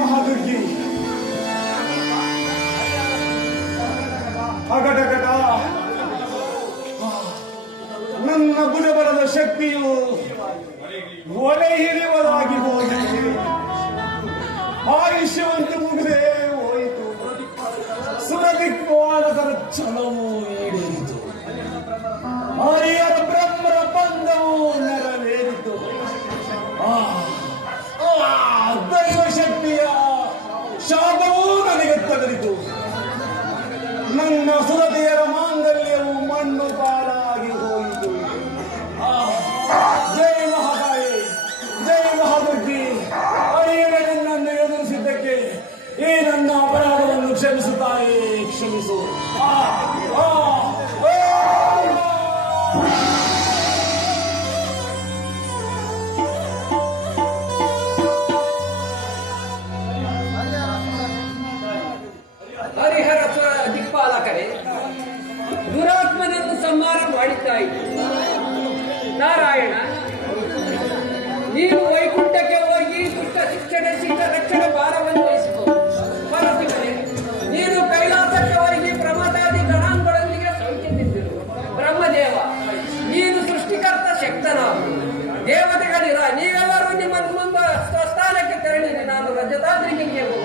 ಮಹಾದುರ್ಗಿ. ಅಗಡಗಡ ನನ್ನ ಗುಣಬಲದ ಶಕ್ತಿಯು ಒಲೆ ಹಿರಿಯುವುದಾಗಿ ಹೋಗಿ ಆಯುಷ್ಯವಂತ ಮುಗಿದೇ ಹೋಯಿತು. ಸುರದಿಕ್ವಾದಕರ ಛಲವು ತಗಲಿತು ನನ್ನ ಸುರತೆಯರ ಮಾಂಗಲ್ಯವು ಮಣ್ಣು ಪಾಲಾಗಿ ಹೋಯಿತು. ಜೈ ಮಹಾಕಾಳಿ ಜೈ ಮಹಾದುರ್ಗಿ. ಅರಿಯದೆ ನಿನ್ನನ್ನು ಎದುರಿಸಿದ್ದಕ್ಕೆ ಈ ನನ್ನ ಅಪರಾಧವನ್ನು ಕ್ಷಮಿಸುತ್ತಾಯೇ, ಕ್ಷಮಿಸು. ಹರಿಹರ ಪುರ ದಿಕ್ಪಾಲಕರೇ, ದುರಾತ್ಮನನ್ನು ಸಂಹಾರ ಮಾಡಿದ್ದಾಯಿತು ನಾರಾಯಣ, ನೀನು ವೈಕುಂಠಕ್ಕೆ ಹೋಗಿ ದುಷ್ಟ ಶಿಕ್ಷಣ ಶಿಷ್ಟ ರಕ್ಷಣೆ ಭಾರವನ್ನು ನೀನು ಕೈಲಾಸಕ್ಕೆ ಬ್ರಹ್ಮದೇವ, ನೀನು ಸೃಷ್ಟಿಕರ್ತ ದೇವತೆಗಳಿರ, ನೀವೆಲ್ಲರೂ ನಿಮ್ಮ ಮುಂಬ ಸ್ವಸ್ಥಾನಕ್ಕೆ ತೆರಳಿರಿ. ನಾನು ರಜತಾದ್ರಿಗೆ ಹೋಗಿ